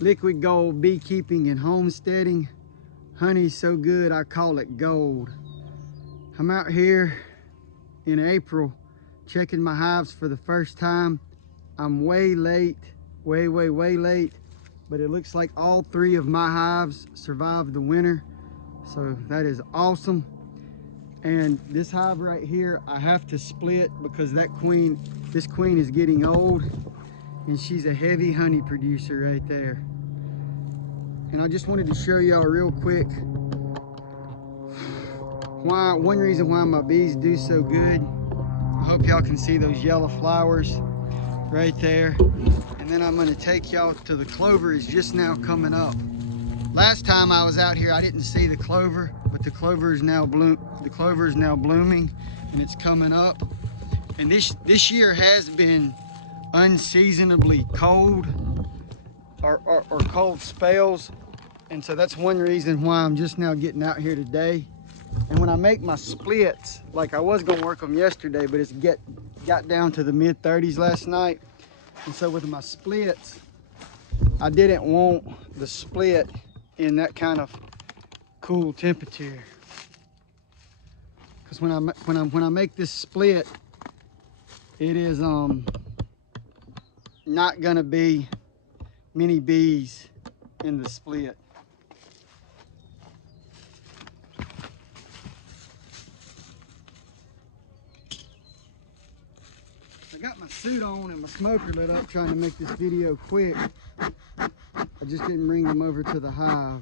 Liquid gold beekeeping and homesteading. Honey's so good, I call it gold. I'm out here in April checking my hives for the first time. I'm way late, way late, but it looks like all 3 of my hives survived the winter. So that is awesome. And this hive right here, I have to split because this queen is getting old and she's a heavy honey producer right there. And I just wanted to show y'all real quick one reason why my bees do so good. I hope y'all can see those yellow flowers right there. And then I'm gonna take y'all to the clover is just now coming up. Last time I was out here, I didn't see the clover, but the clover is now blooming and it's coming up. And this year has been unseasonably cold or cold spells. And so that's one reason why I'm just now getting out here today. And when I make my splits, like I was gonna work them yesterday, but it's got down to the mid 30s last night. And so with my splits, I didn't want the split in that kind of cool temperature. Because when I make this split, it is not gonna be many bees in the split. I got my suit on and my smoker lit up trying to make this video quick. I just didn't bring them over to the hive.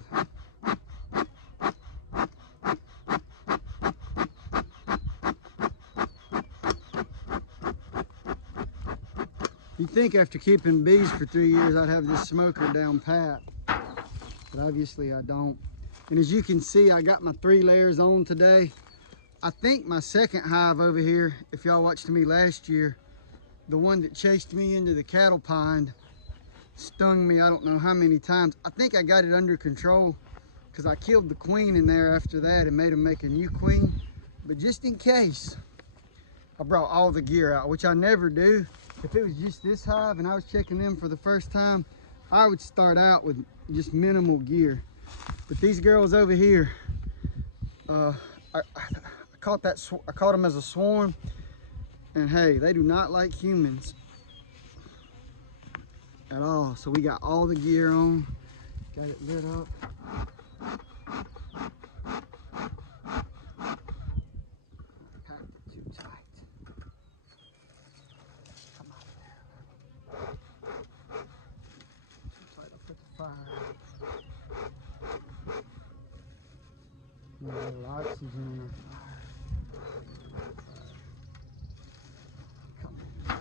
You'd think after keeping bees for 3 years I'd have this smoker down pat, but obviously I don't. And as you can see, I got my 3 layers on today. I think my second hive over here, if y'all watched me last year, the one that chased me into the cattle pond, stung me I don't know how many times. I think I got it under control because I killed the queen in there after that and made them make a new queen. But just in case, I brought all the gear out, which I never do. If it was just this hive and I was checking them for the first time, I would start out with just minimal gear. But these girls over here, I caught them as a swarm, and hey, they do not like humans at all. So we got all the gear on, got it lit up. Packed it too tight. Come on there. Too tight, I'll put the fire out. Need a little oxygen in the fire. Come on, fire.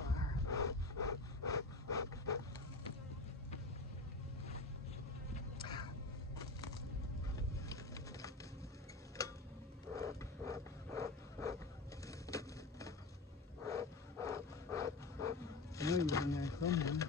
I know you're in there somewhere.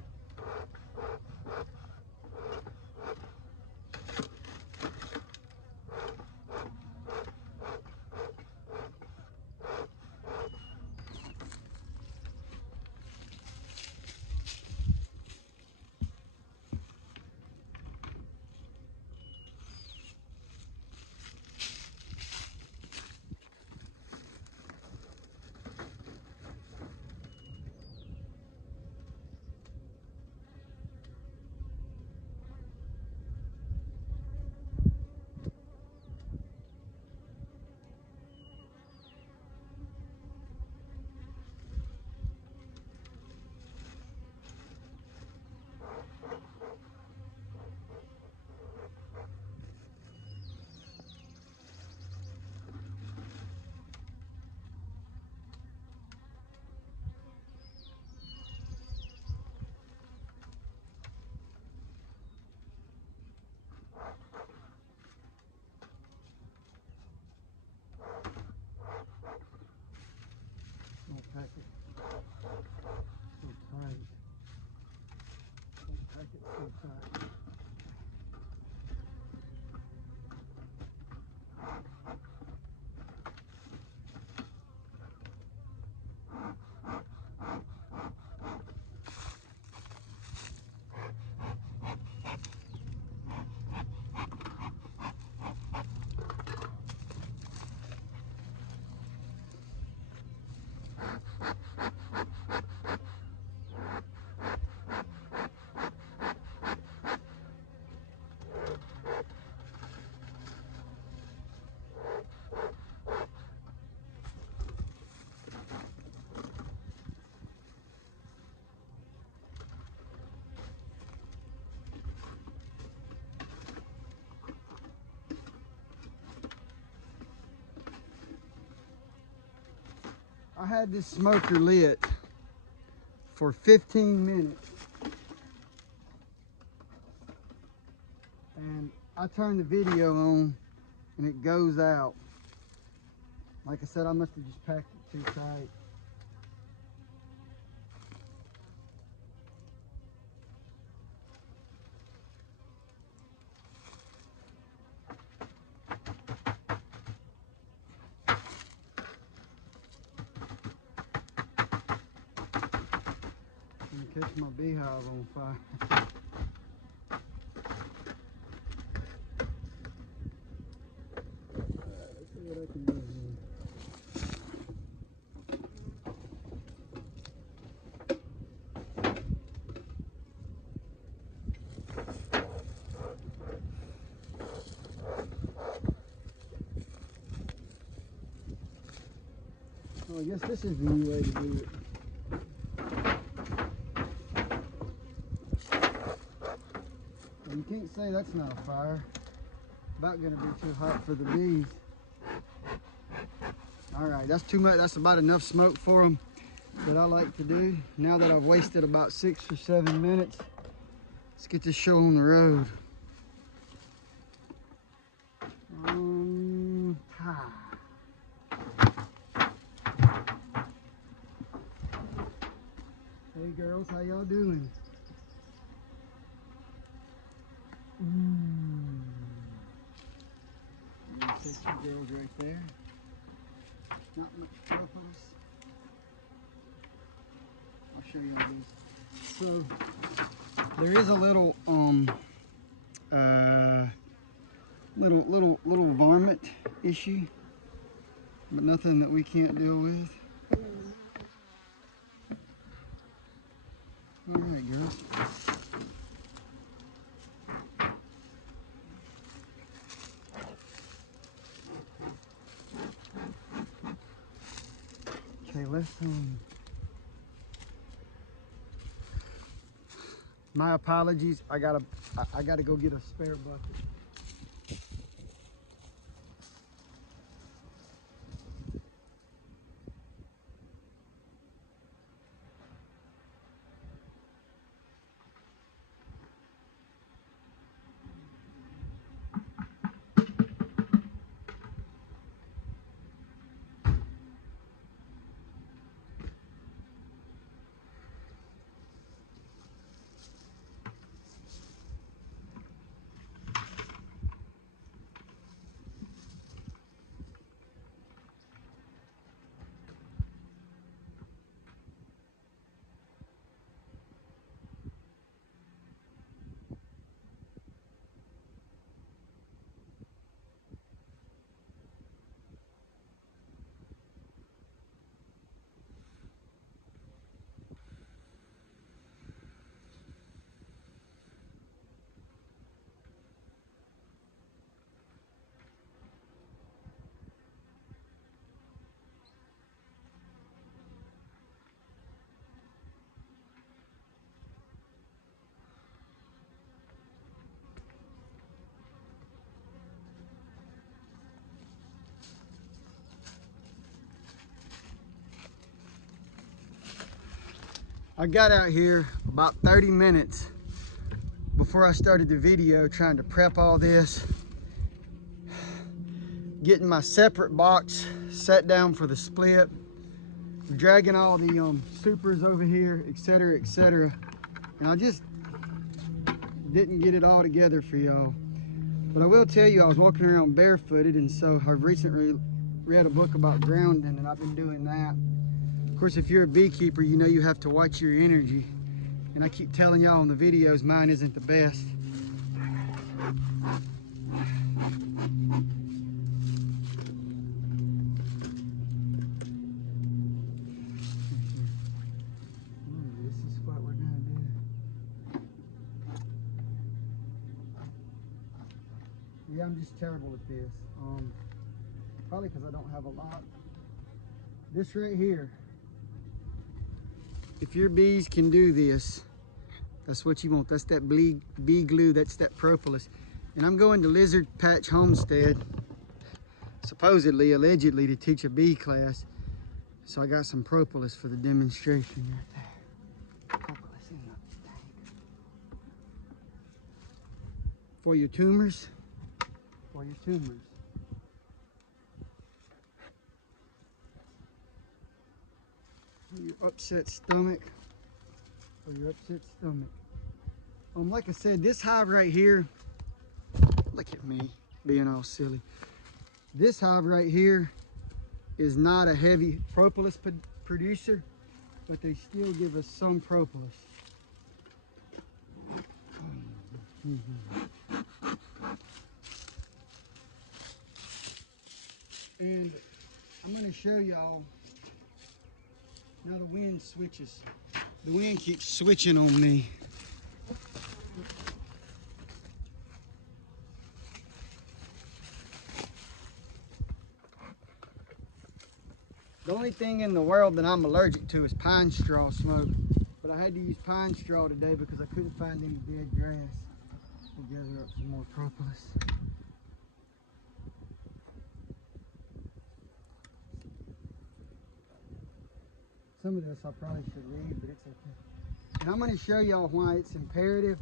Don't pack it so tight. Don't pack it so tight. I had this smoker lit for 15 minutes. And I turned the video on and it goes out. Like I said, I must have just packed it too tight. I'm gonna catch my beehive on fire. Let's see what I can do here. Oh, I guess this is the new way to do it. Well, you can't say that's not a fire. About gonna be too hot for the bees. All right, that's too much. That's about enough smoke for them that I like to do. Now that I've wasted about 6 or 7 minutes, let's get this show on the road. Hey girls, how y'all doing? Sexy girls right there. Not much propolis. I'll show you this. So there is a little little varmint issue, but nothing that we can't deal with. All right, girls. Okay, let's my apologies. I gotta go get a spare bucket. I got out here about 30 minutes before I started the video trying to prep all this, getting my separate box set down for the split, dragging all the supers over here, etc., etc. And I just didn't get it all together for y'all. But I will tell you, I was walking around barefooted, and so I've recently read a book about grounding, and I've been doing that. Of course, if you're a beekeeper, you know you have to watch your energy. And I keep telling y'all in the videos, mine isn't the best. This is what we're gonna do. Yeah, I'm just terrible at this. Probably because I don't have a lot. This right here, if your bees can do this, that's what you want. That's that bee glue, that's that propolis. And I'm going to Lizard Patch Homestead, supposedly, allegedly, to teach a bee class. So I got some propolis for the demonstration right there. Propolis in the tank. For your tumors. For your tumors. For your upset stomach. For your upset stomach. Like I said, this hive right here, look at me being all silly. This hive right here is not a heavy propolis producer, but they still give us some propolis. And I'm going to show y'all, now the wind switches. The wind keeps switching on me. The only thing in the world that I'm allergic to is pine straw smoke. But I had to use pine straw today because I couldn't find any dead grass. I'll gather up some more propolis. Some of this I probably should leave, but it's okay. And I'm going to show y'all why it's imperative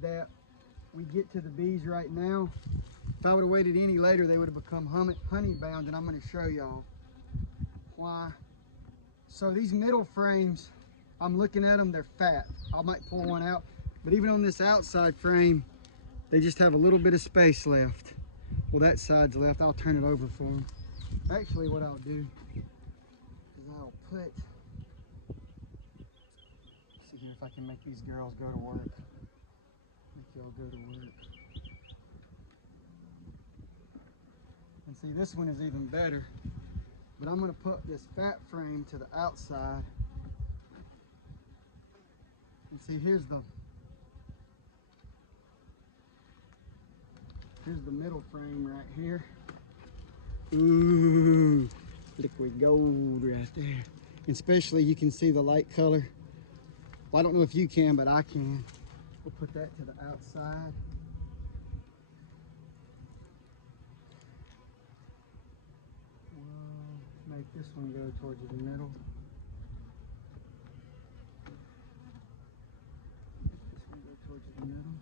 that we get to the bees right now. If I would have waited any later, they would have become honey bound, and I'm going to show y'all why. So these middle frames, I'm looking at them, they're fat. I might pull one out, but even on this outside frame, they just have a little bit of space left. Well, that side's left. I'll turn it over for them. Actually, what I'll do is I'll put, see here if I can make these girls go to work. Make y'all go to work. And see, this one is even better. But I'm going to put this fat frame to the outside. And see, here's the middle frame right here. Ooh, liquid gold right there. And especially you can see the light color. Well, I don't know if you can, but I can. We'll put that to the outside. We'll make this one go towards the middle. This one go towards the middle.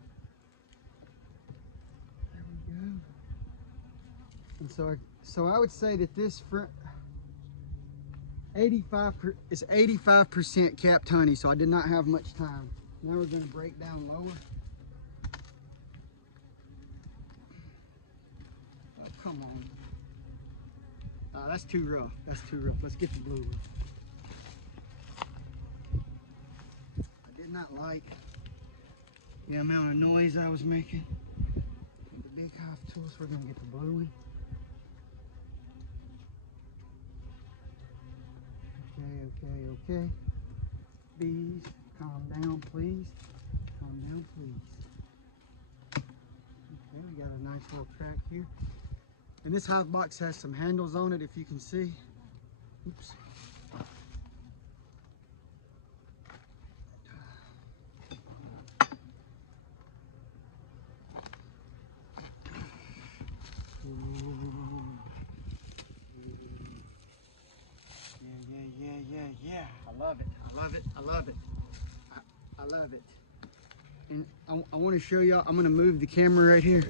There we go. And so I would say that this front 85% capped honey, so I did not have much time. Now we're going to break down lower. Oh, come on. That's too rough. That's too rough. Let's get the blue one. I did not like the amount of noise I was making. With the big hive tools, we're going to get the blue one. Okay. Bees, calm down, please. Calm down, please. Okay, we got a nice little crack here. And this hive box has some handles on it, if you can see. Oops. Yeah. I love it. I love it. And I want to show y'all, I'm going to move the camera right here.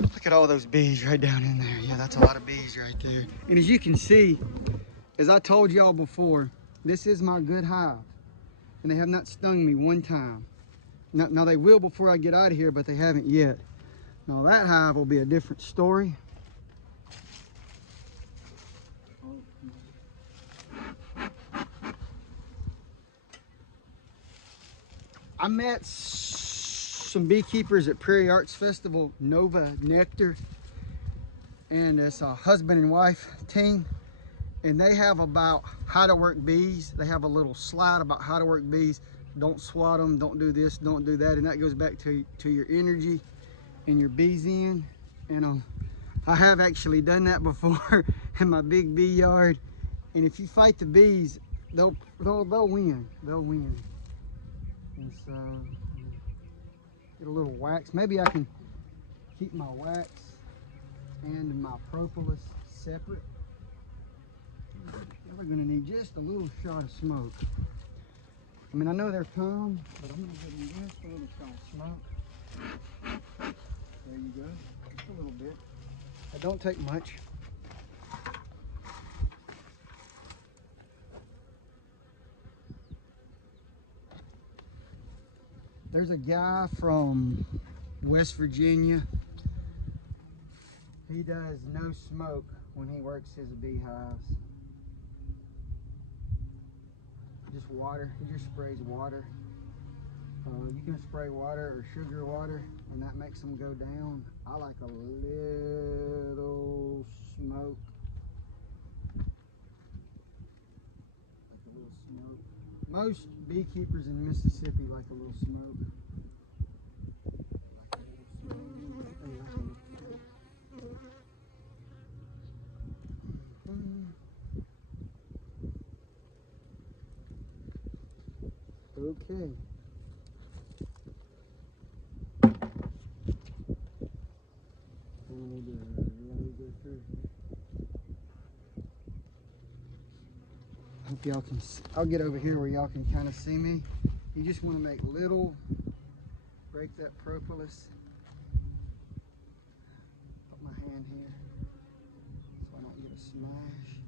Look at all those bees right down in there. Yeah, that's a lot of bees right there. And as you can see, as I told y'all before, this is my good hive. And they have not stung me one time. Now they will before I get out of here, but they haven't yet. Now that hive will be a different story. I met some beekeepers at Prairie Arts Festival, Nova Nectar, and it's a husband and wife team, and they have about how to work bees. They have a little slide about how to work bees. Don't swat them, don't do this, don't do that, and that goes back to your energy and your bees in. And I have actually done that before in my big bee yard, and if you fight the bees, they'll win. They'll win. And so get a little wax. Maybe I can keep my wax and my propolis separate. We're gonna need just a little shot of smoke. I mean, I know they're calm, but I'm gonna give them just a little shot of smoke. There you go, just a little bit. It don't take much. There's a guy from West Virginia. He does no smoke when he works his beehives. Just water. He just sprays water. You can spray water or sugar water, and that makes them go down. I like a little smoke. Like a little smoke. Most beekeepers in Mississippi like a little smoke. Okay. Hope y'all can see. I'll get over here where y'all can kind of see me. You just want to make little, break that propolis. Put my hand here so I don't get a smash.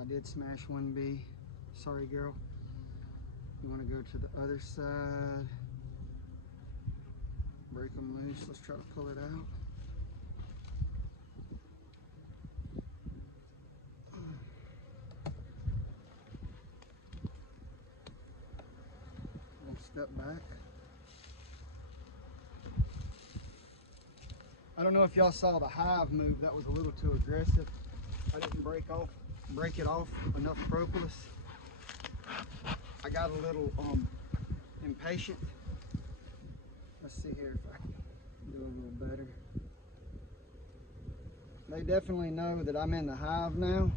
I did smash one bee. Sorry, girl. You want to go to the other side. Break them loose. Let's try to pull it out. Step back. I don't know if y'all saw the hive move. That was a little too aggressive. I didn't break it off enough propolis. I got a little impatient. Let's see here if I can do a little better. They definitely know that I'm in the hive now,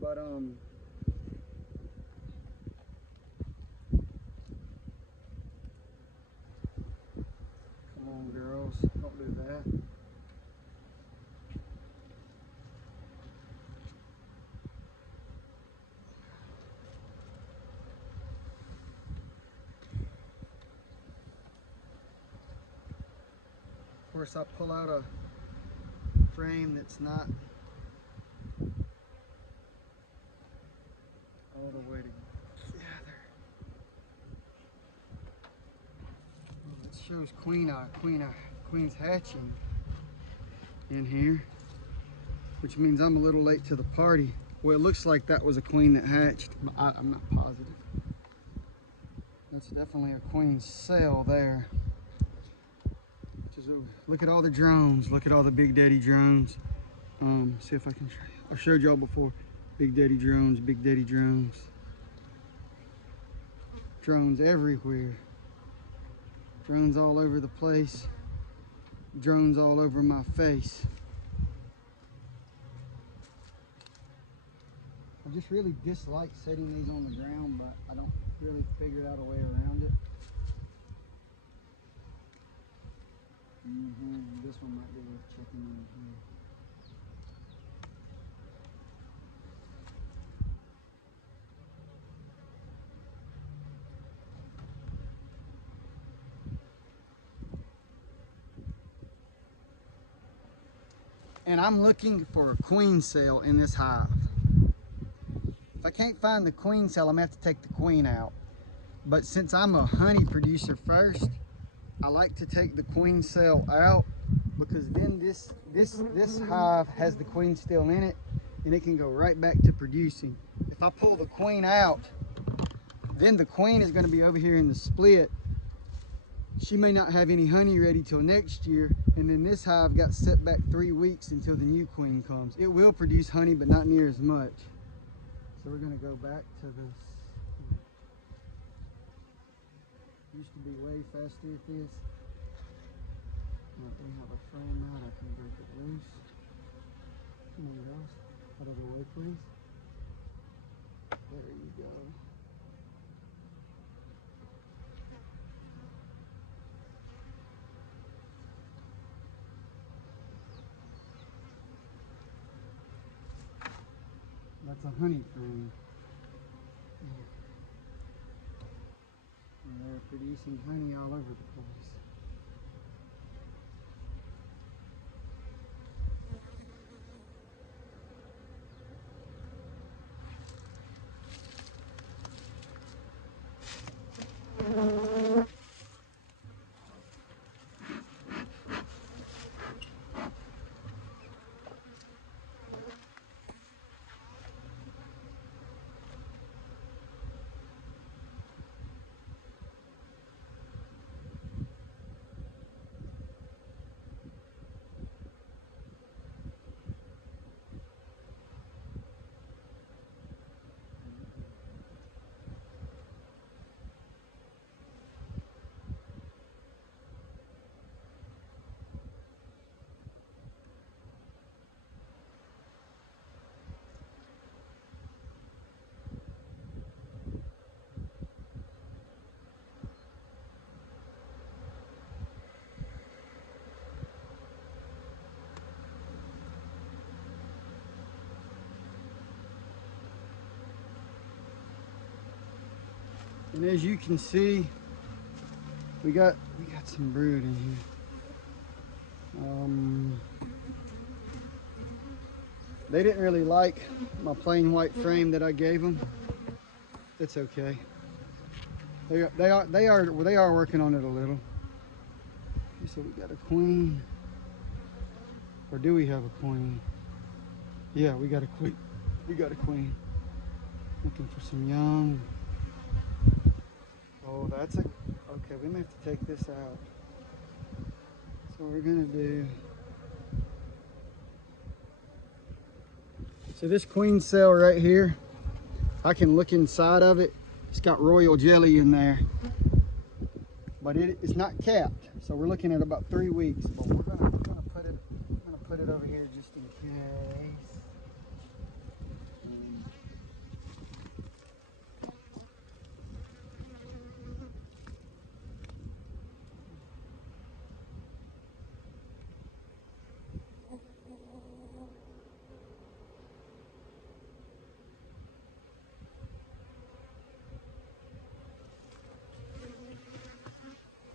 but come on, girls, don't do that. Of course, I pull out a frame that's not all the way together. It shows queen's hatching in here, which means I'm a little late to the party. Well, it looks like that was a queen that hatched, but I'm not positive. That's definitely a queen cell there. Look at all the drones. Look at all the Big Daddy drones. See if I can show you. I've showed y'all before. Big Daddy drones, Big Daddy drones. Drones everywhere. Drones all over the place. Drones all over my face. I just really dislike setting these on the ground, but I don't really figure out a way around it. This one might be worth checking in here. And I'm looking for a queen cell in this hive. If I can't find the queen cell, I'm gonna have to take the queen out. But since I'm a honey producer first, I like to take the queen cell out, because then this hive has the queen still in it, and it can go right back to producing. If I pull the queen out, then the queen is going to be over here in the split. She may not have any honey ready till next year, and then this hive got set back 3 weeks until the new queen comes. It will produce honey, but not near as much. So we're going to go back to this. Used to be way faster at this. Now we have a frame out, I can break it loose. Come on, girls. Out of the way, please. There you go. That's a honey frame. And they're producing honey all over the place. And as you can see, we got some brood in here. They didn't really like my plain white frame that I gave them. It's okay. They are working on it a little. So we got a queen, or do we have a queen? Yeah, we got a queen. We got a queen. Looking for some young. Oh, that's a, okay, we may have to take this out. So what we're gonna do. So this queen cell right here, I can look inside of it. It's got royal jelly in there, but it's not capped. So we're looking at about 3 weeks. But we're gonna put it over here just in case.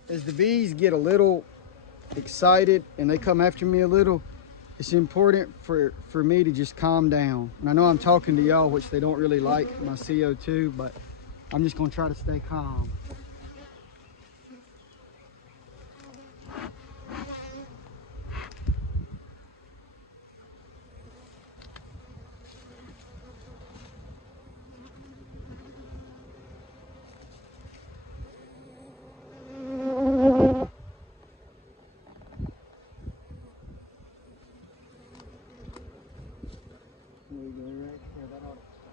As the bees get a little excited and they come after me a little, it's important for me to just calm down. And I know I'm talking to y'all, which they don't really like my CO2, but I'm just gonna try to stay calm. There we go, right here. That ought to stop.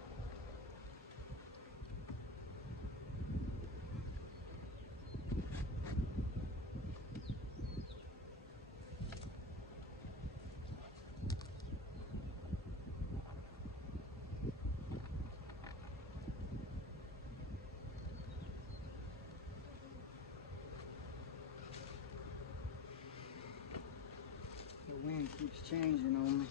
The wind keeps changing on me.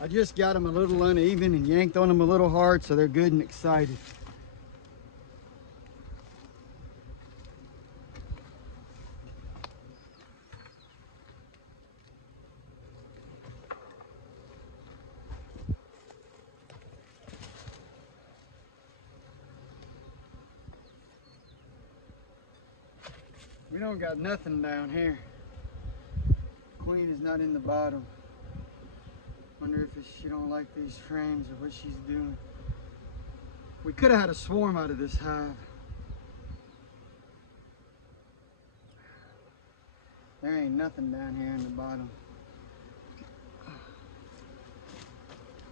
I just got them a little uneven and yanked on them a little hard, so they're good and excited. We don't got nothing down here. Queen is not in the bottom. Wonder if she don't like these frames or what she's doing. We could have had a swarm out of this hive. There ain't nothing down here in the bottom.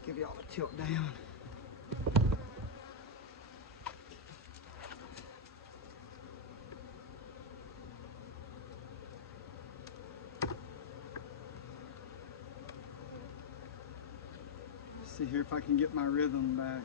Give y'all a tilt down. See here if I can get my rhythm back.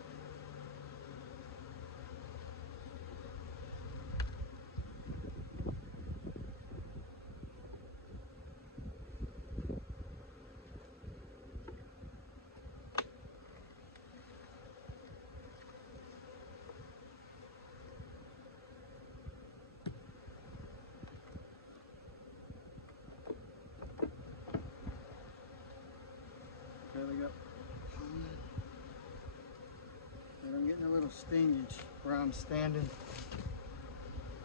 There we go. And I'm getting a little stingage where I'm standing.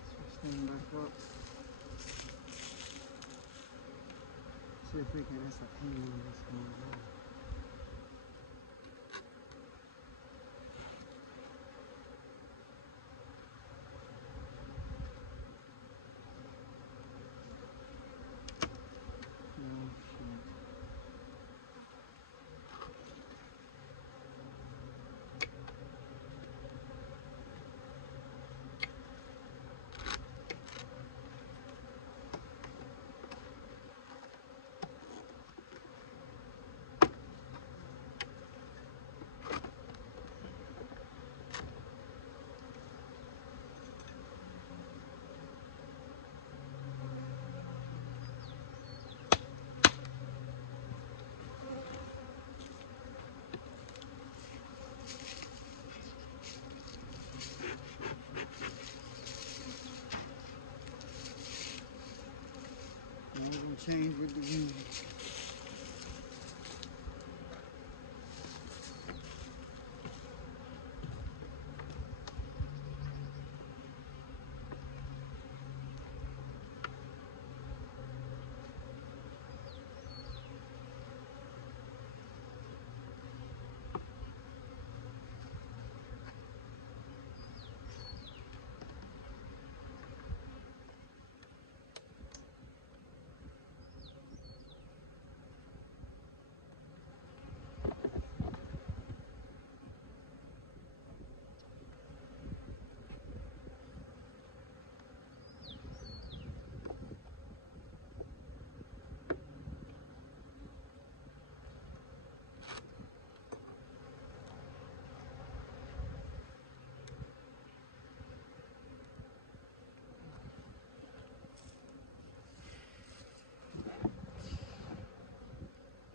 So stand back up. See if we can, that's a pain in this going on. Now we're going to change with the wind.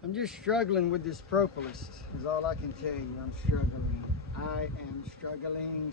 I'm just struggling with this propolis, is all I can tell you. I'm struggling. I am struggling.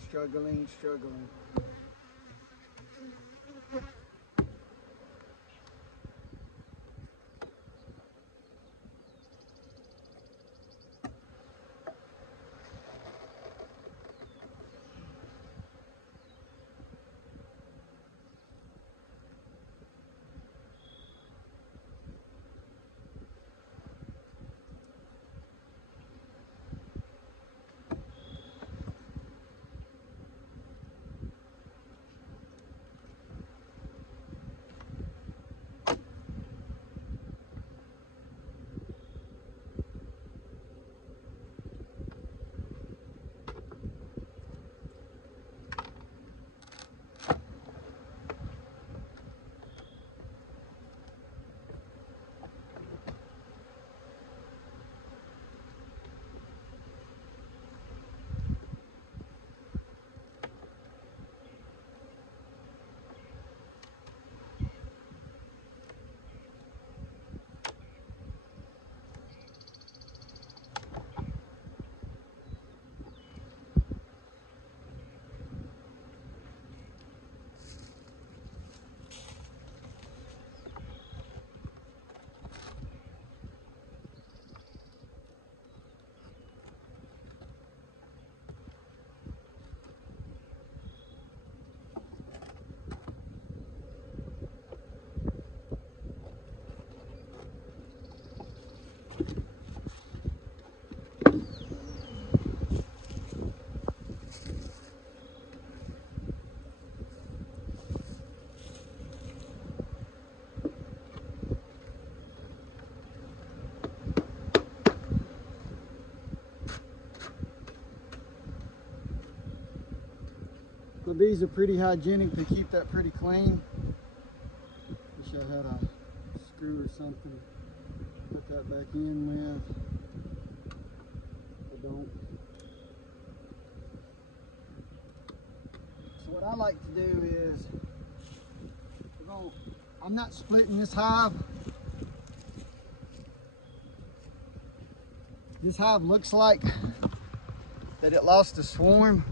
These are pretty hygienic. They keep that pretty clean. Wish I had a screw or something to put that back in with. I don't. So what I like to do is, I'm not splitting this hive. This hive looks like that it lost a swarm,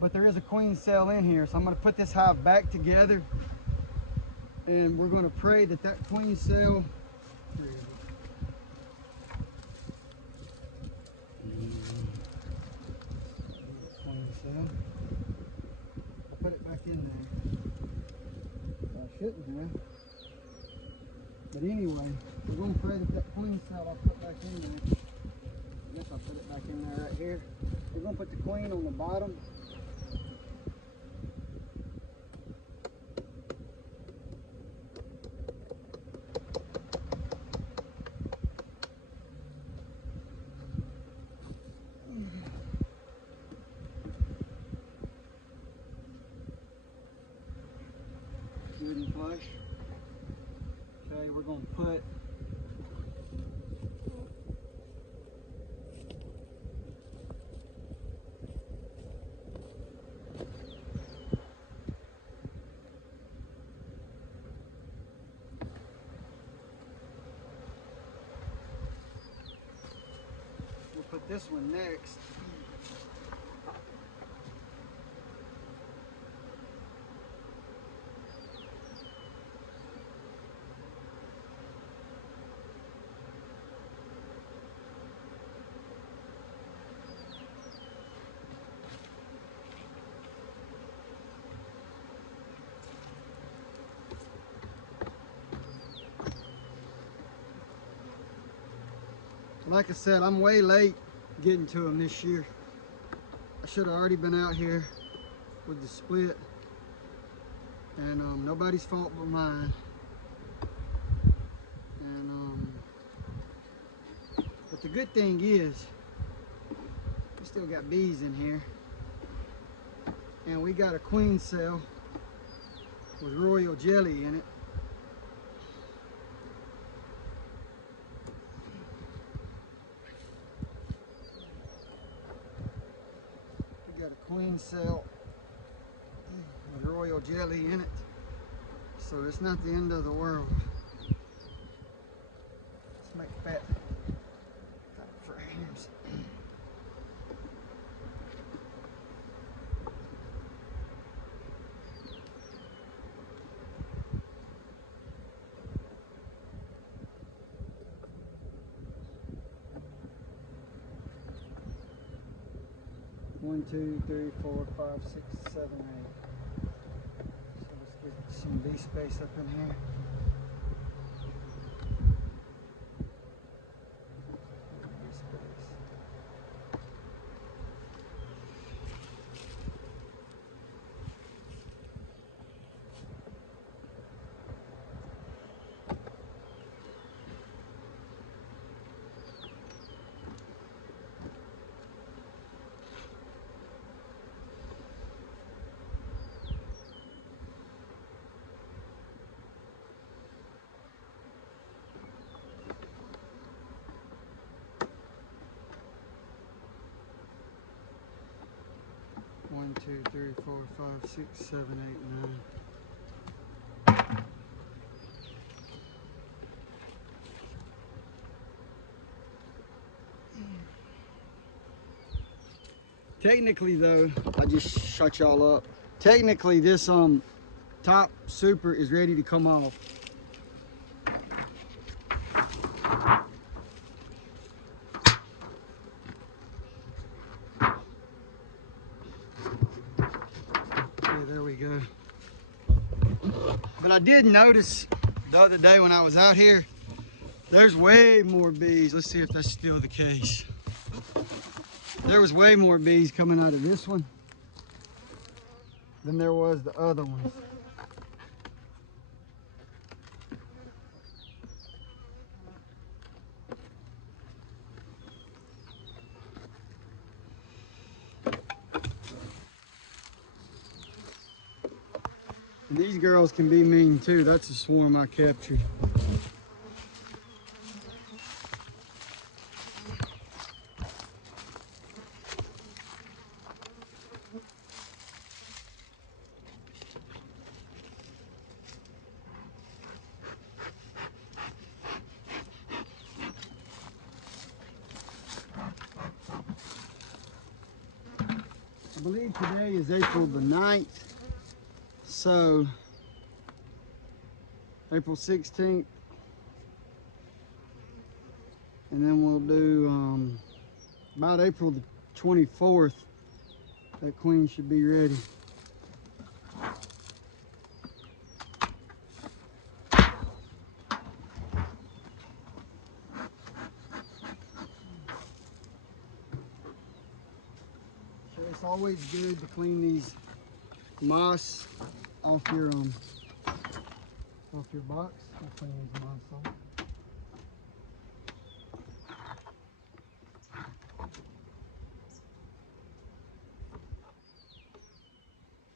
but there is a queen cell in here. So I'm going to put this hive back together, and we're going to pray that that queen cell, I'll put it back in there. I shouldn't have. But anyway, we're going to pray that that queen cell I'll put back in there. I guess I'll put it back in there right here. We're going to put the queen on the bottom. Good and flush. Okay, we're going to put this one next. Like I said, I'm way late getting to them this year. I should have already been out here with the split, and nobody's fault but mine. And but the good thing is, we still got bees in here, and we got a queen cell with royal jelly in it. Got a queen cell with royal jelly in it, so it's not the end of the world. Let's make fat frames. One, two, three, 4, 5, 6, 7, 8. So let's get some bee space up in here. Bee space. One, two, three, 4, 5, 6, 7, 8, 9. Technically though, I just shut y'all up. Technically this top super is ready to come off. Yeah, there we go. But I did notice the other day when I was out here, there's way more bees. Let's see if that's still the case. There was way more bees coming out of this one than there was the other ones. And these girls can be mean too. That's a swarm I captured. I believe today is April the 9th, so April 16th, and then we'll do about April the 24th, that queen should be ready. So it's always good to clean these moss off your box. I'll clean these moss off.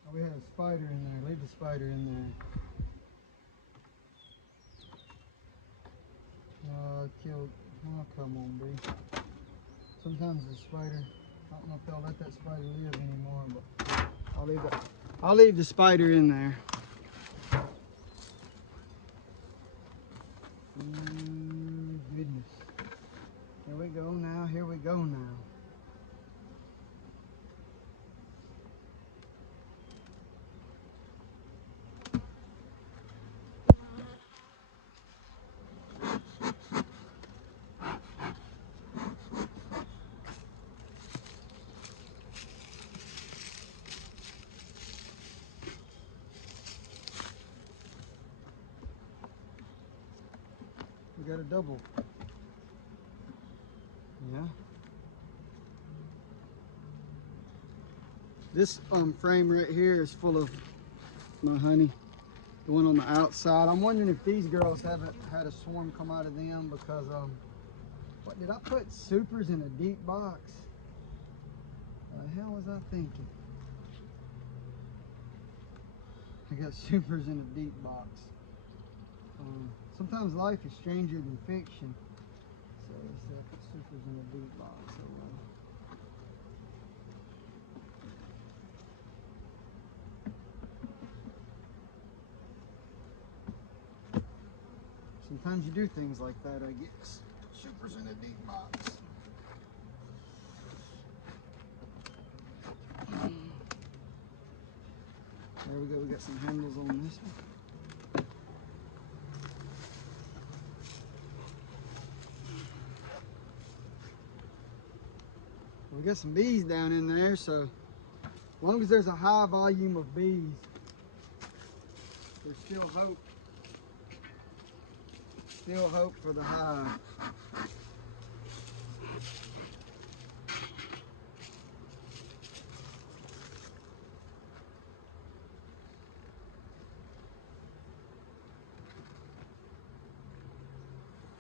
Oh, we had a spider in there. Leave the spider in there. Killed. Oh, come on, bee. Sometimes the spider, I don't know if they'll let that spider live anymore, but I'll leave the spider in there. Goodness. Here we go now, here we go now. We got a double. Yeah. This frame right here is full of my honey. The one on the outside. I'm wondering if these girls haven't had a swarm come out of them because what did I put supers in a deep box? What the hell was I thinking? I got supers in a deep box. Sometimes life is stranger than fiction. So let's say I put supers in a deep box. Sometimes you do things like that, I guess. Supers in a deep box. There we go, we got some handles on this one. We got some bees down in there, so as long as there's a high volume of bees, there's still hope. Still hope for the hive.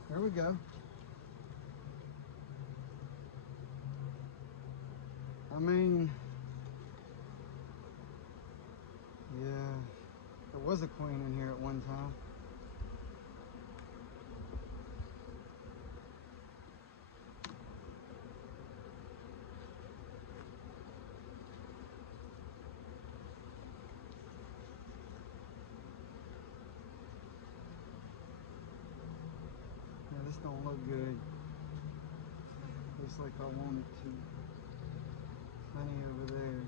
There we go. I mean, yeah, there was a queen in here at one time. Yeah, this don't look good. Looks like I want it to. Honey over there.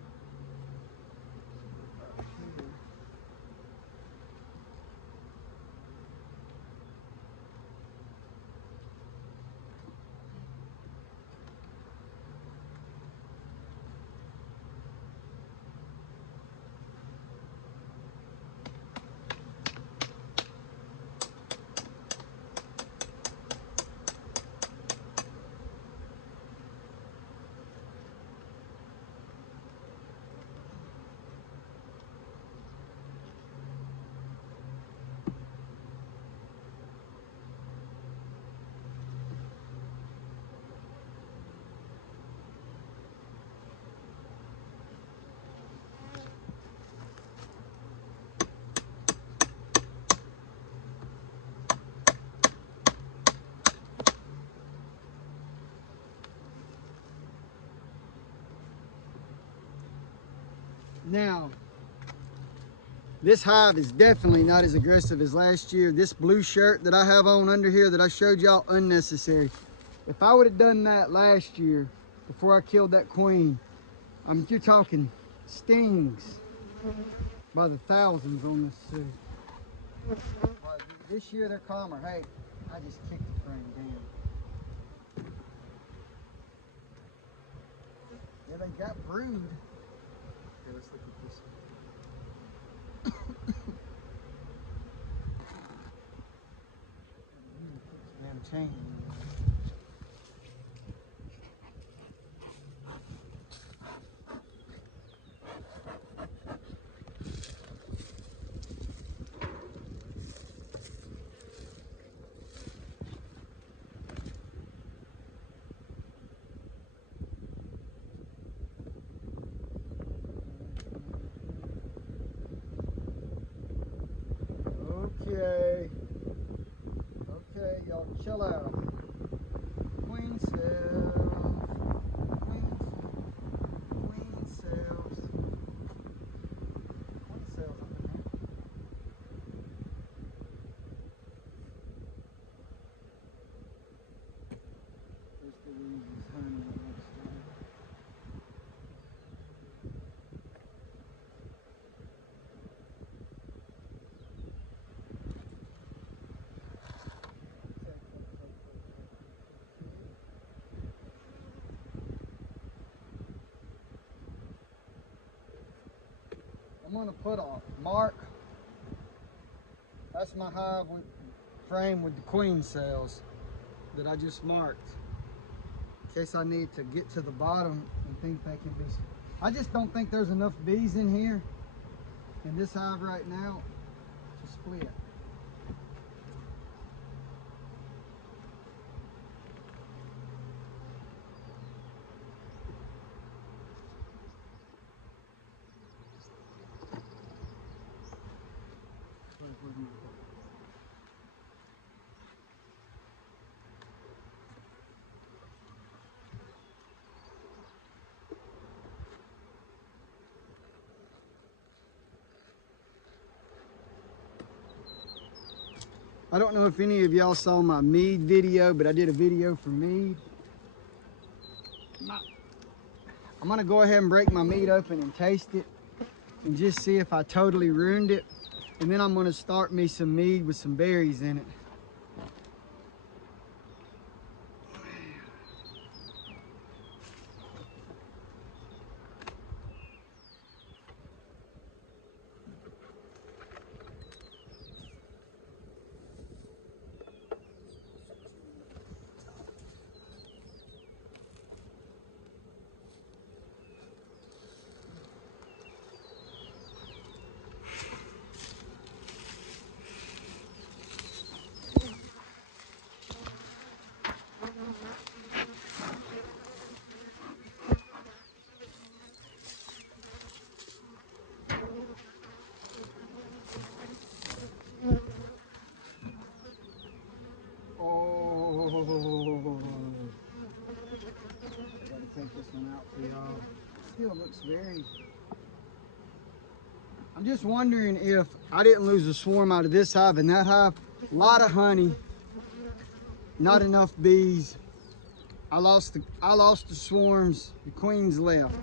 Here. This hive is definitely not as aggressive as last year. This blue shirt that I have on under here that I showed y'all, unnecessary. If I would have done that last year before I killed that queen, you're talking stings by the thousands on this suit. This year they're calmer. Hey, I just kicked the frame down. Yeah, they got brood. Here, let's look at this one. Damn chain. Okay. Okay, y'all chill out. Queen cells. Queen cells. Queen cells up in there. Just to leave this honey next to it. I'm gonna put a mark. That's my hive frame with the queen cells that I just marked. In case I need to get to the bottom and think they can be. I just don't think there's enough bees in here, in this hive right now, to split. I don't know if any of y'all saw my mead video, but I did a video for mead. I'm gonna go ahead and break my mead open and taste it and just see if I totally ruined it. And then I'm gonna start me some mead with some berries in it. Oh, I gotta take this one out for y'all. Still looks very. I'm just wondering if I didn't lose a swarm out of this hive and that hive. A lot of honey, not enough bees. I lost the swarms. The queens left.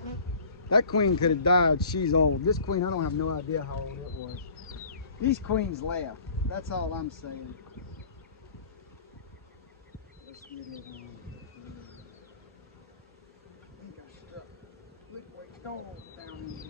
That queen could have died. She's old. This queen, I don't have no idea how old it was. These queens left. That's all I'm saying. Let's get it on. I think I struck liquid gold down in here.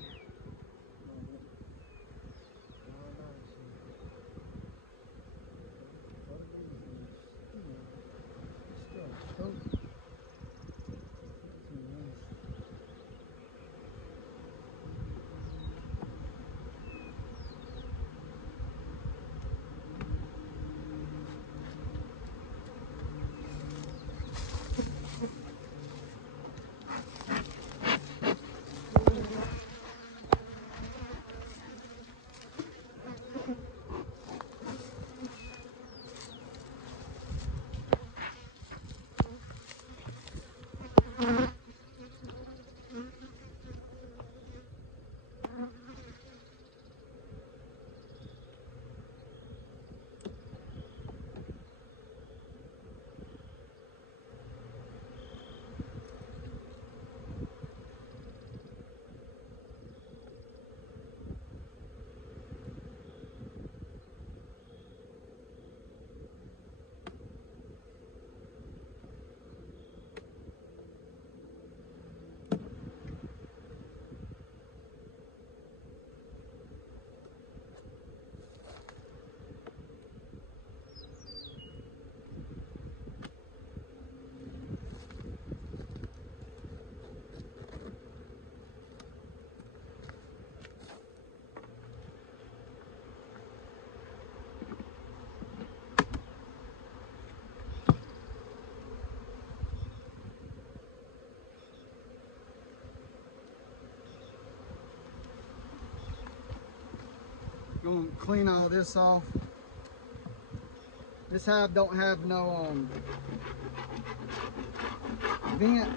gonna clean all this off. This hive don't have no vent.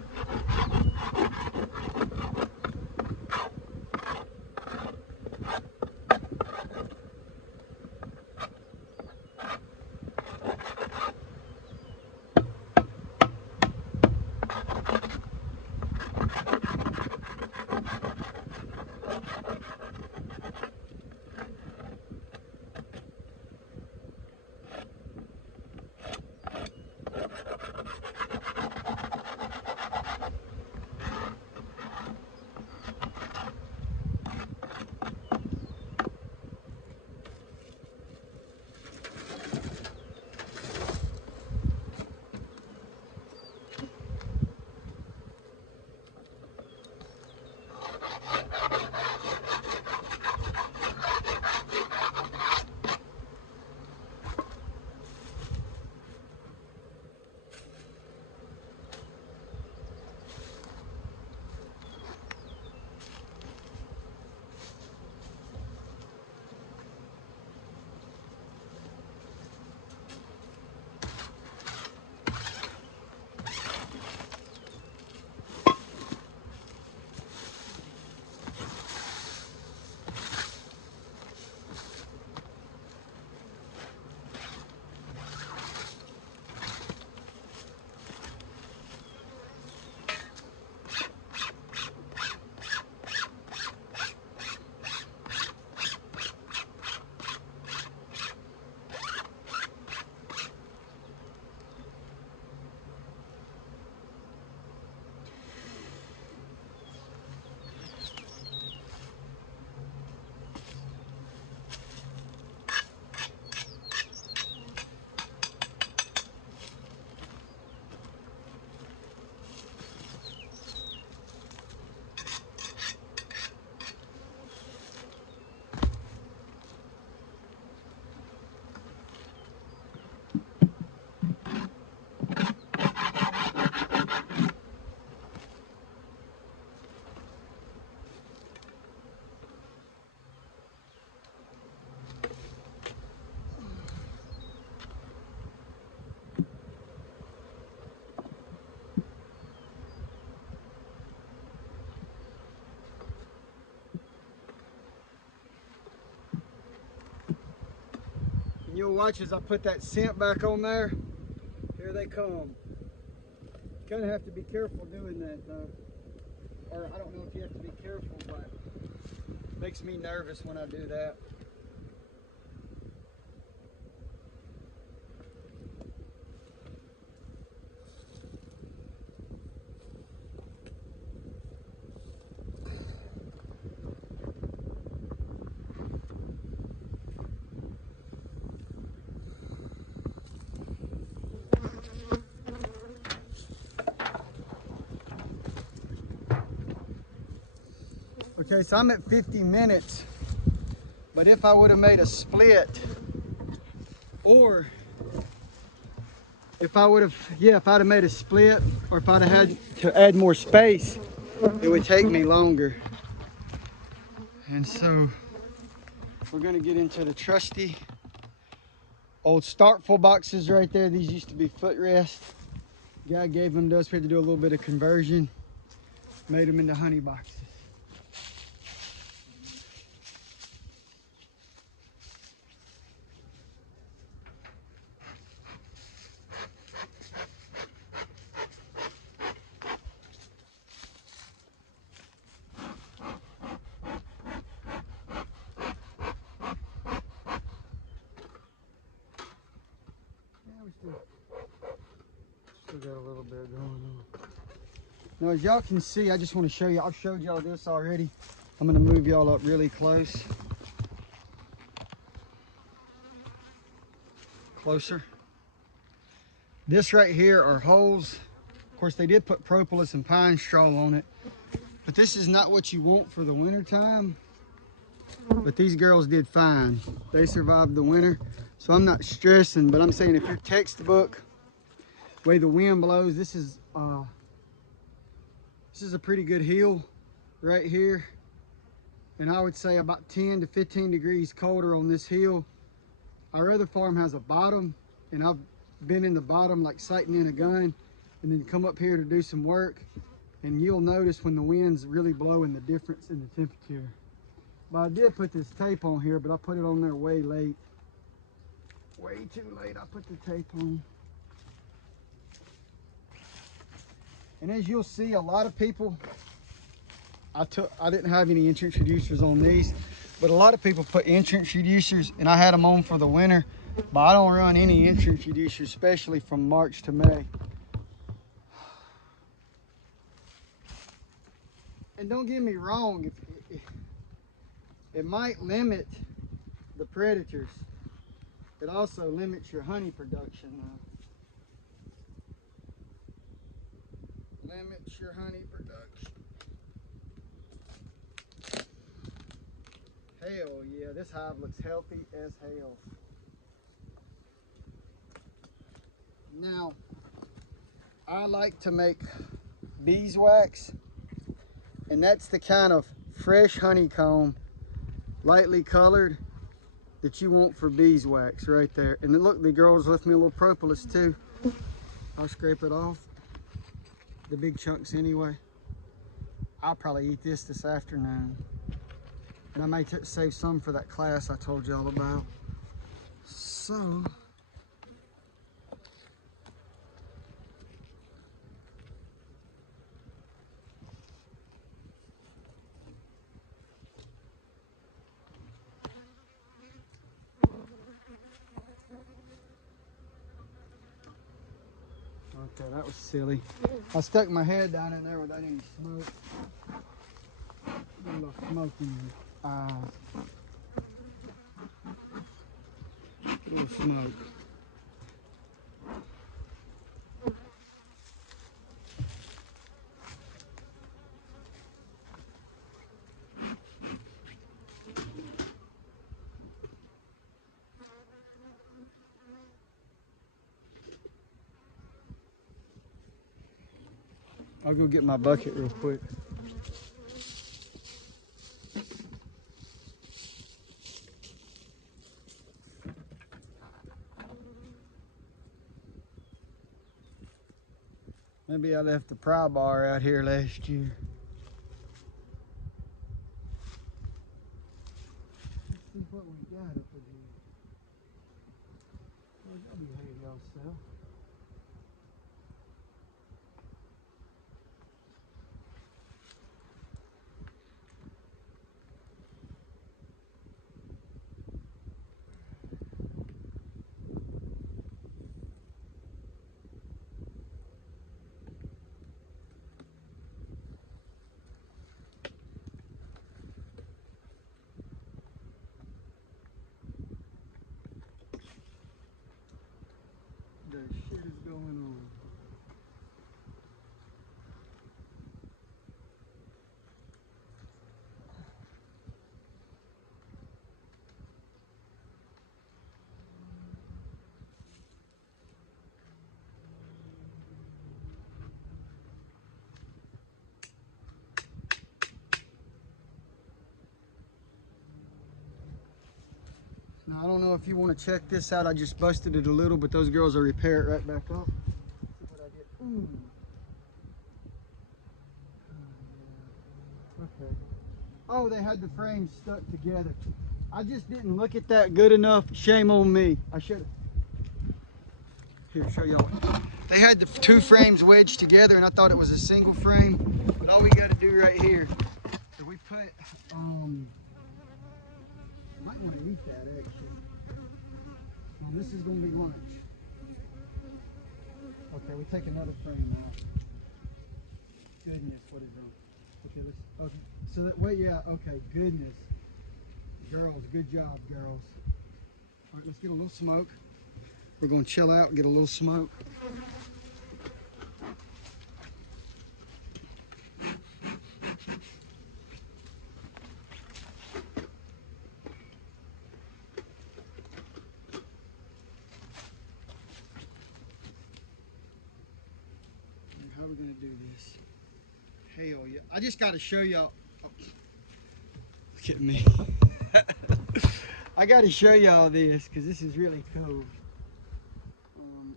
And you'll watch as I put that scent back on there. Here they come. You kind of have to be careful doing that though. Or I don't know if you have to be careful, but it makes me nervous when I do that. Okay, so I'm at 50 minutes, but if I would have made a split, or if I'd have made a split, or if I'd have had to add more space, it would take me longer. And so we're gonna get into the trusty old startful boxes right there. These used to be footrest. Guy gave them to us. We had to do a little bit of conversion, made them into honey boxes. Still got a little bit going on. Now, as y'all can see, I just want to show you, I've showed y'all this already. I'm going to move y'all up really close. Closer. This right here are holes. Of course, they did put propolis and pine straw on it, but this is not what you want for the winter time. But these girls did fine. They survived the winter. So I'm not stressing, but I'm saying if your textbook, the way the wind blows, this is a pretty good hill right here. and I would say about 10 to 15 degrees colder on this hill. Our other farm has a bottom, and I've been in the bottom like sighting in a gun, and then come up here to do some work, and you'll notice when the wind's really blowing the difference in the temperature. But I did put this tape on here, but I put it on there way late. Way too late I put the tape on. And as you'll see, a lot of people, I didn't have any entrance reducers on these, but a lot of people put entrance reducers, and I had them on for the winter, but I don't run any entrance reducers, especially from March to May. And don't get me wrong, it might limit the predators. It also limits your honey production though. Limits your honey production. Hell yeah, this hive looks healthy as hell. Now, I like to make beeswax, and that's the kind of fresh honeycomb, lightly colored, that you want for beeswax right there. And then look, the girls left me a little propolis too. I'll scrape it off, the big chunks anyway. I'll probably eat this afternoon. And I may save some for that class I told y'all about. So, okay, that was silly. I stuck my head down in there without any smoke. Get a little smoke in your eyes. Get a little smoke. I'll go get my bucket real quick. Maybe I left the pry bar out here last year. Let's see what we got up in here. Well, you behave yourself. The shit is going on. Now, I don't know if you want to check this out. I just busted it a little, but those girls will repair it right back up. See what I get. Ooh. Okay. Oh, they had the frames stuck together. I just didn't look at that good enough. Shame on me. I should have. Here, show y'all. They had the two frames wedged together, and I thought it was a single frame. But all we got to do right here is we put, might want to eat that actually. This is going to be lunch. Okay, we take another frame off. Goodness, what is wrong? Okay, let's, okay. So that way, yeah, okay, goodness. Girls, good job, girls. All right, let's get a little smoke. We're going to chill out and get a little smoke. How are we going to do this? Hell yeah. I just got to show y'all. Look at me. I got to show y'all this because this is really cool. We're going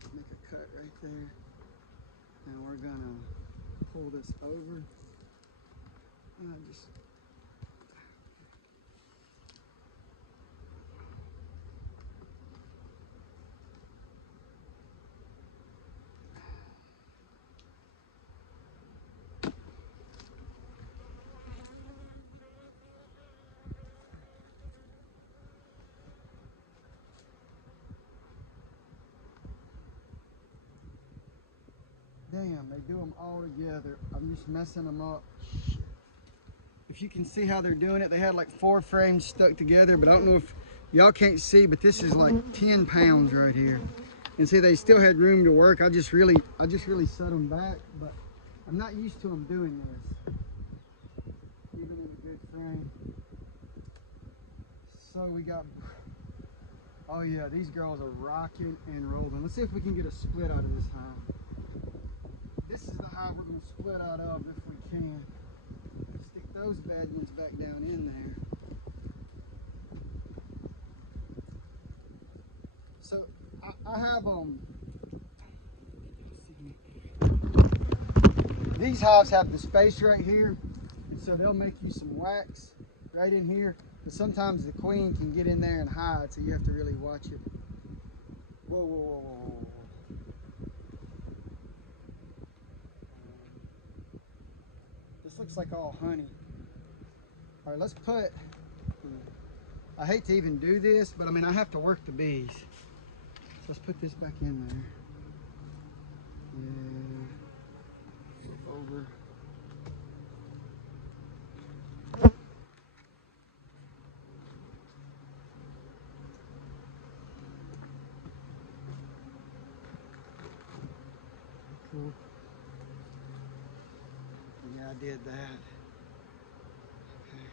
to make a cut right there. And we're going to pull this over. And just damn, they do them all together. I'm just messing them up. Shit. If you can see how they're doing it, they had like 4 frames stuck together, but I don't know if y'all can't see, but this is like 10 pounds right here. And see, they still had room to work. I just really set them back, but I'm not used to them doing this, even in a good frame. So we got, oh yeah, these girls are rocking and rolling. Let's see if we can get a split out of this hive. This is the hive we're going to split out of if we can. Stick those bad ones back down in there. So I have these hives have the space right here, and so they'll make you some wax right in here. But sometimes the queen can get in there and hide, so you have to really watch it. Whoa, whoa, whoa, whoa, whoa. This looks like all honey. All right, let's put, I hate to even do this, but I mean, I have to work the bees. So let's put this back in there. Yeah. Flip over. Cool. Yeah, I did that. Okay.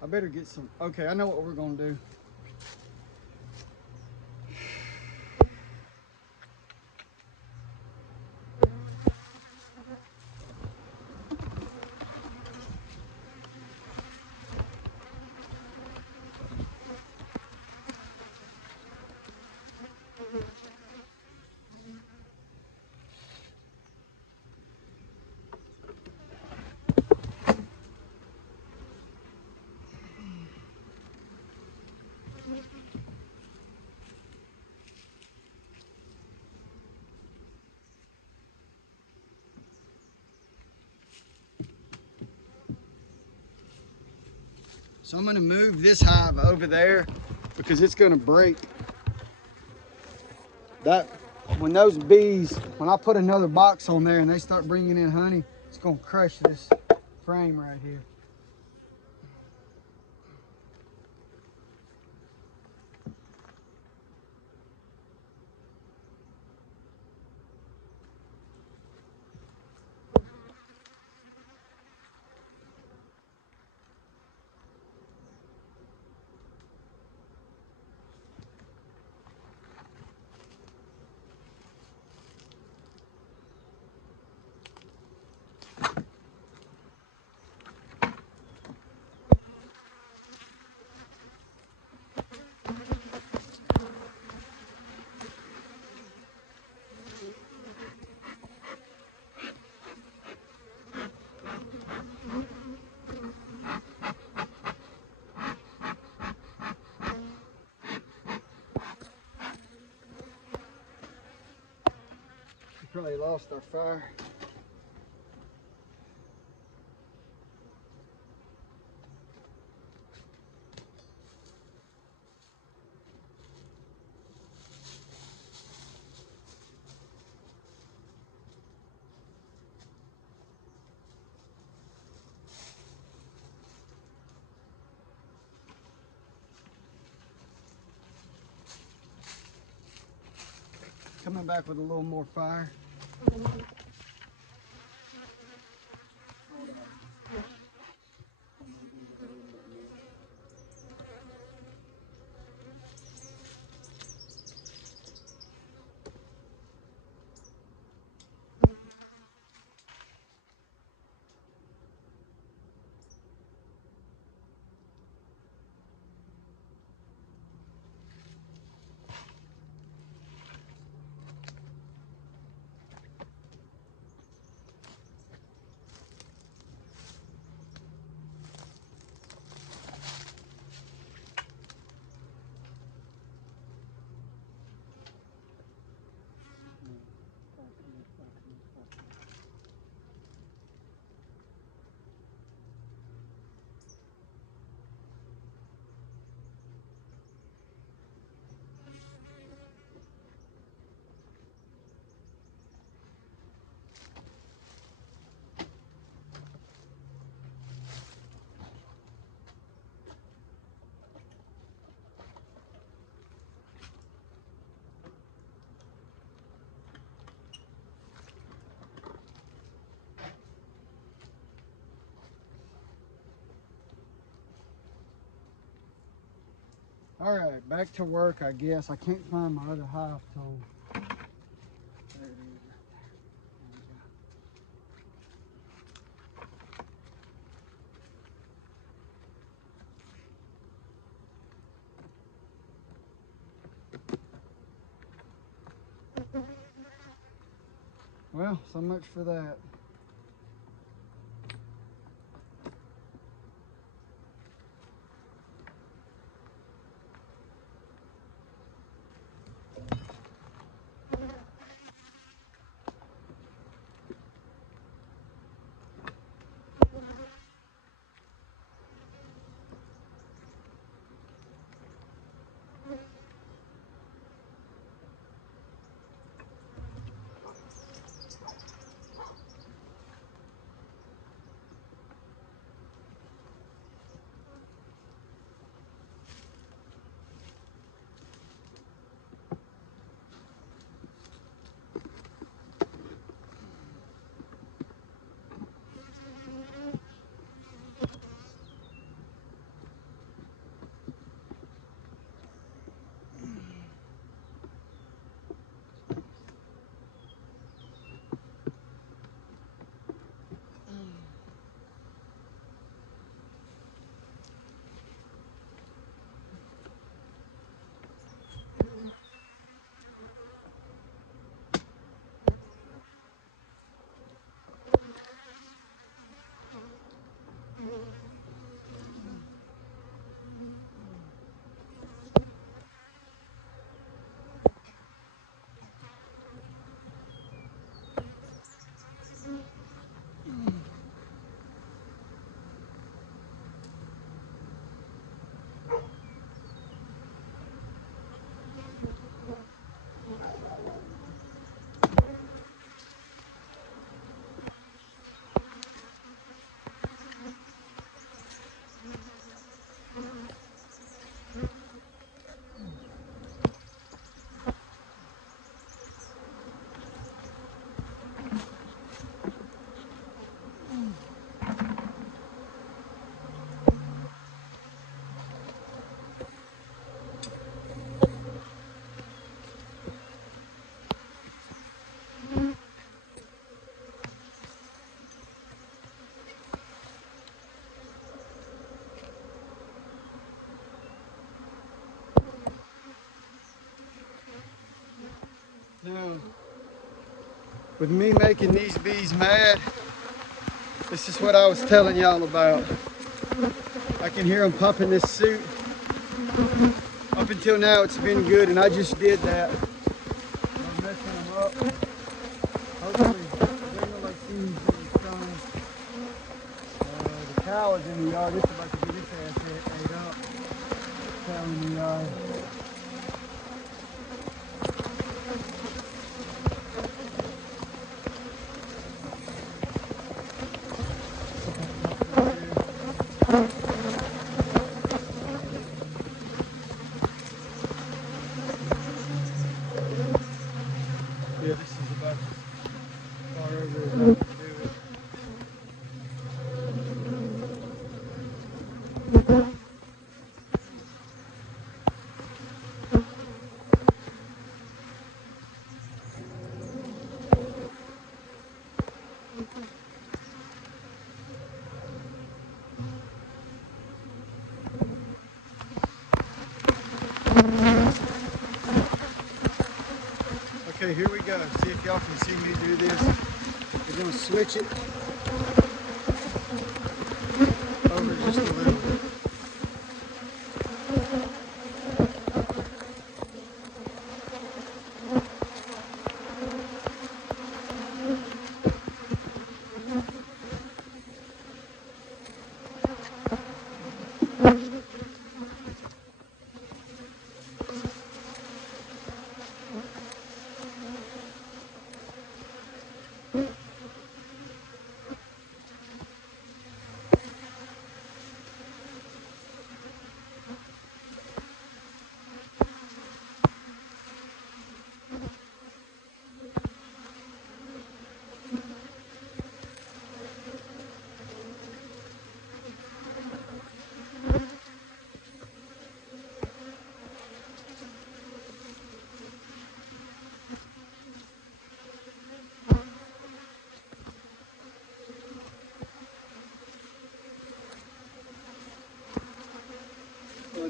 I better get some, okay, I know what we're gonna do. So I'm gonna move this hive over there because it's gonna break. That, when those bees, when I put another box on there and they start bringing in honey, it's gonna crush this frame right here. We probably lost our fire. Coming back with a little more fire. All right, back to work, I guess. I can't find my other hive tool. There it is right there. Well, so much for that. Now, with me making these bees mad, this is what I was telling y'all about. I can hear them pumping this suit. Up until now, it's been good, and I just did that. I'm messing them up. Hopefully, they look like these in the sun. The cow is in the yard. It's about to get its ass ate up. Cow in the yard. Yeah, this is about as far over as I can do it. Okay, here we go. See if y'all can see me do this. We're going to switch it over just a little bit.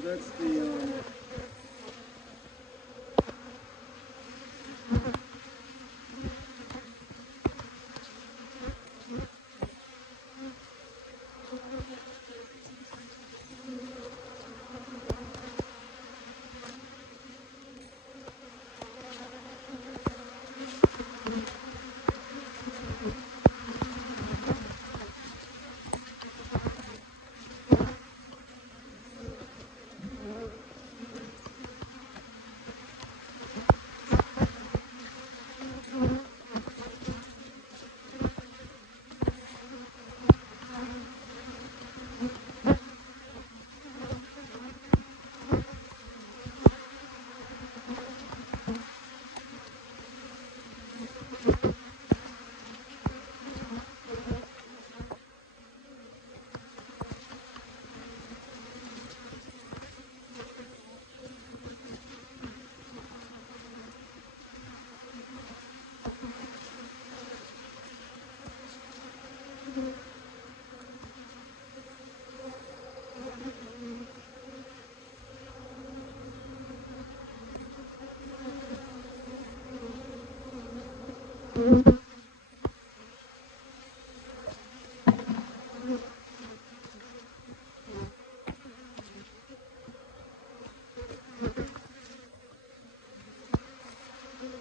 that's the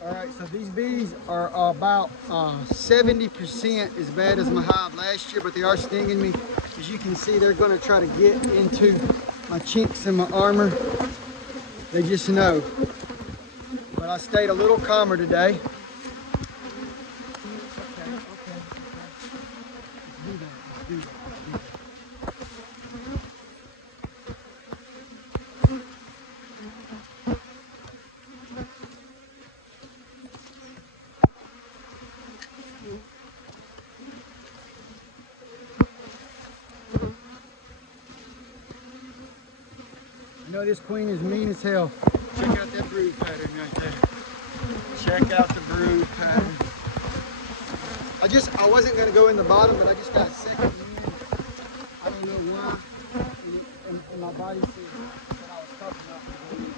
Alright, so these bees are about 70% as bad as my hive last year, but they are stinging me. As you can see, they're going to try to get into my chinks in my armor. They just know. But I stayed a little calmer today. I know this queen is mean as hell. Check out that brood pattern right there. Check out the brood pattern. I wasn't going to go in the bottom, but I just got a second wind. I don't know why. And my body said that I was tough enough to go in.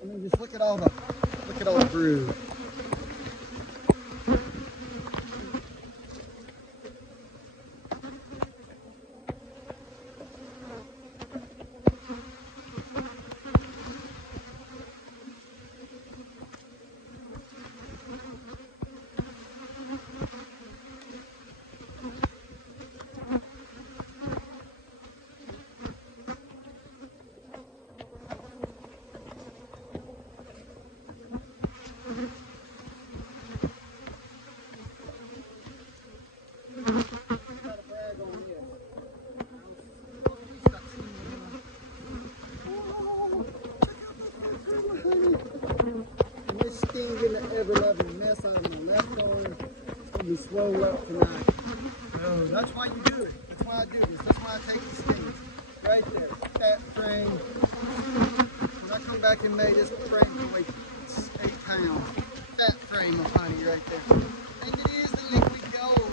I mean, just look at all the brood. Ever-loving mess out of my left arm. It's going to be swole up tonight. Oh, that's why you do it. That's why I do this. That's why I take the stings. Right there. That frame. When I come back in May, this frame will weigh 8 pounds. That frame of honey right there. And it is the liquid gold.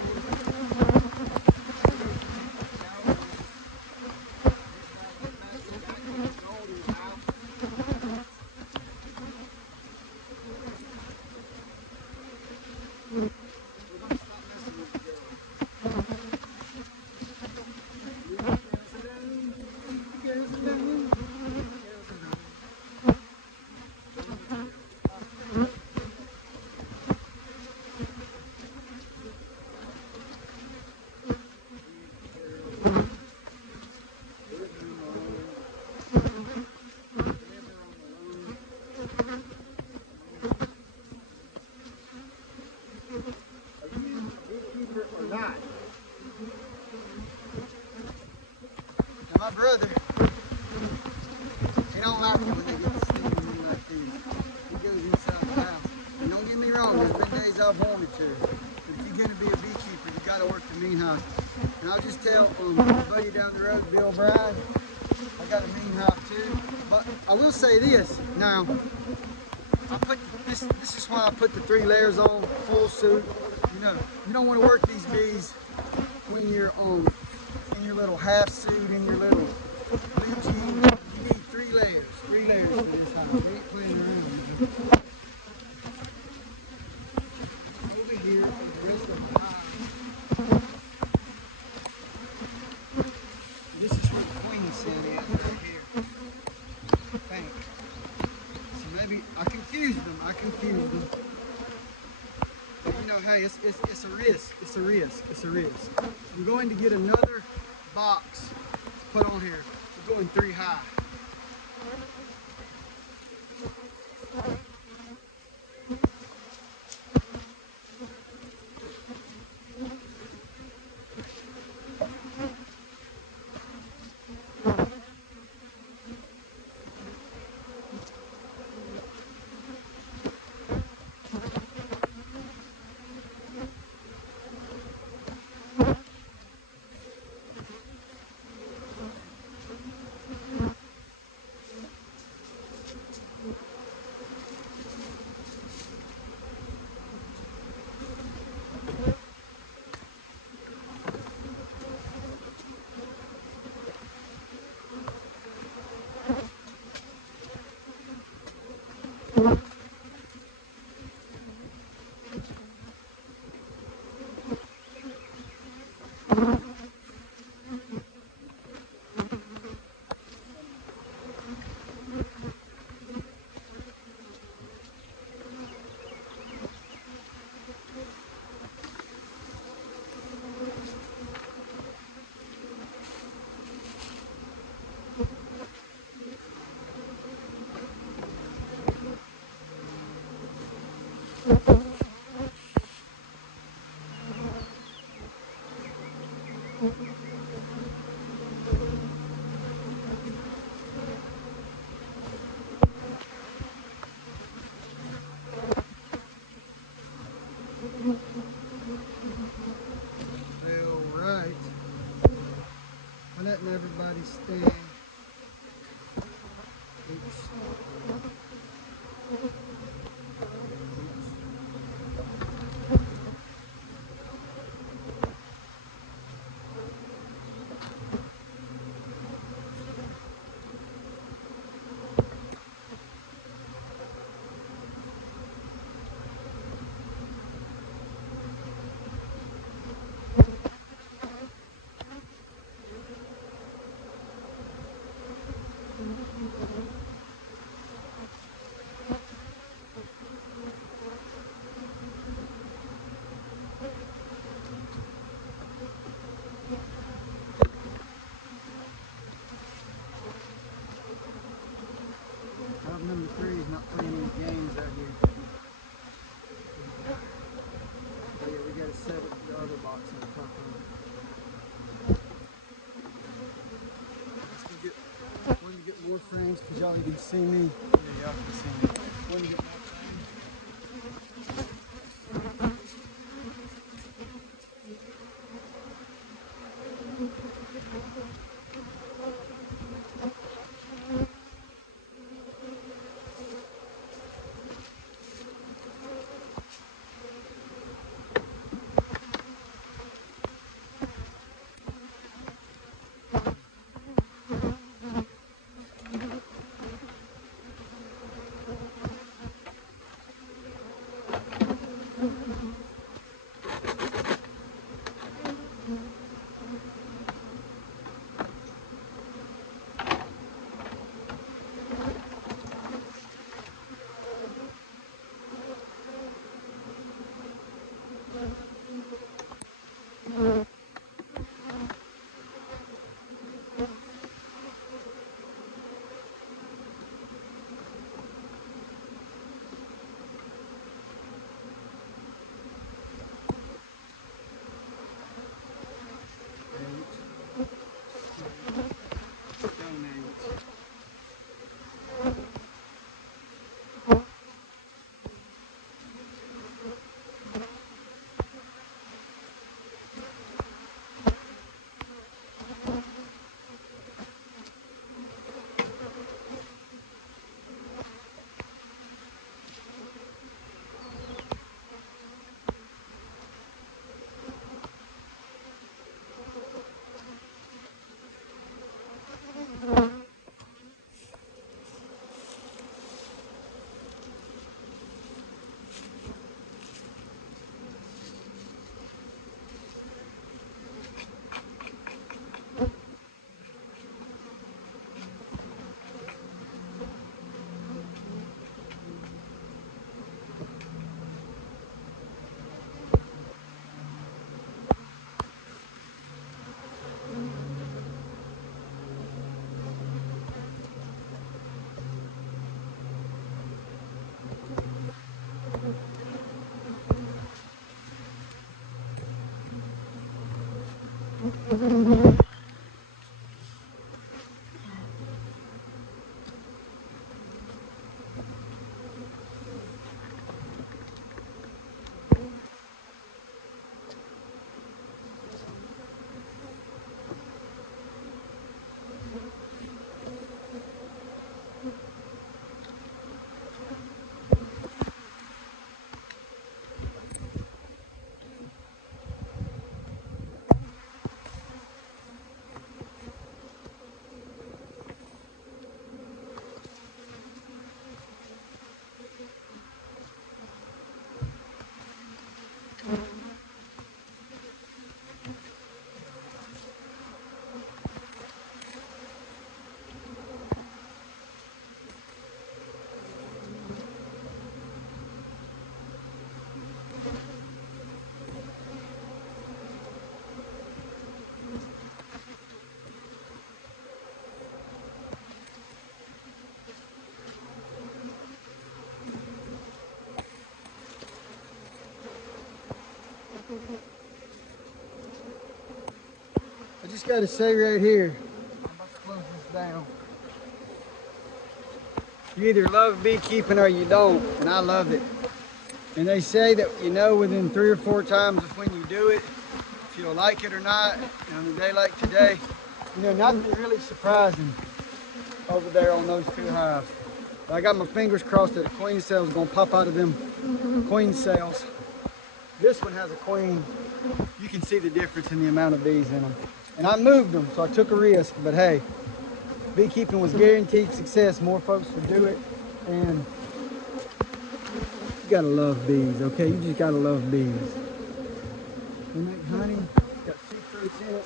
I've wanted to. But if you're going to be a beekeeper, you got to work the mean hive. And I'll just tell my buddy down the road, Bill Bryan, I got a mean hive too. But I will say this now. I put this is why I put the 3 layers on, full suit. You know, you don't want to work these bees when you're in your little half suit, in your little blue jeans. You need 3 layers for this hive. We ain't playing around. Over here, the rest of the hive. This is where the queen set is, right here. I think. So maybe I confused them. But you know, hey, it's a risk. It's a risk. We're going to get another box to put on here. We're going 3 high. Alright. I'm letting everybody stand. Oops. Hive number 3 is not playing any games out here. Oh yeah, we got to set up the other box on top of it. Wanted to get more frames because y'all can see me. Yeah, y'all can see me. Wanted to get more frames. I just got to say right here, I'm about to close this down. You either love beekeeping or you don't, and I love it. And they say that you know within 3 or 4 times of when you do it, if you'll like it or not. And on a day like today, you know, nothing really surprising over there on those 2 hives. I got my fingers crossed that a queen cell is going to pop out of them queen cells. This one has a queen. You can see the difference in the amount of bees in them. And I moved them, so I took a risk. But hey, beekeeping was guaranteed success. More folks would do it. And you gotta love bees, okay? You just gotta love bees. They make honey. It's got secrets in it.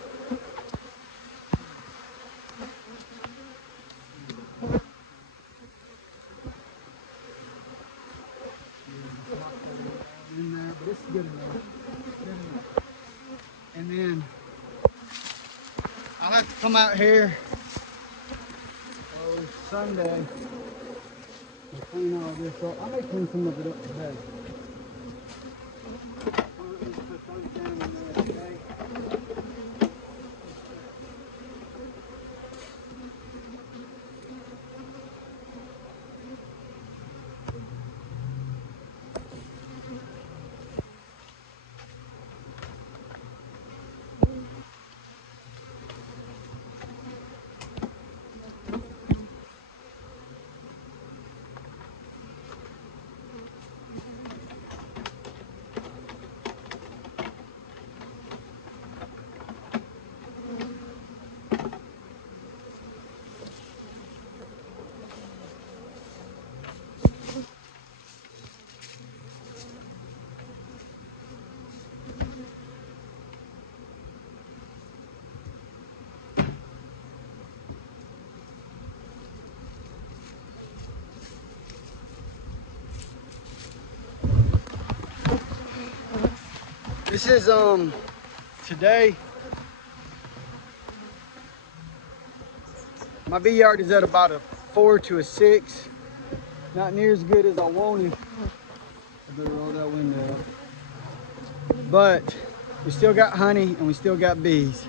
In there, but it's good enough. Good enough. And then I'll have to come out here Sunday and clean all this up. I may clean some of it up today. This is today. My bee yard is at about a 4 to a 6. Not near as good as I wanted. I better roll that window up. But we still got honey and we still got bees.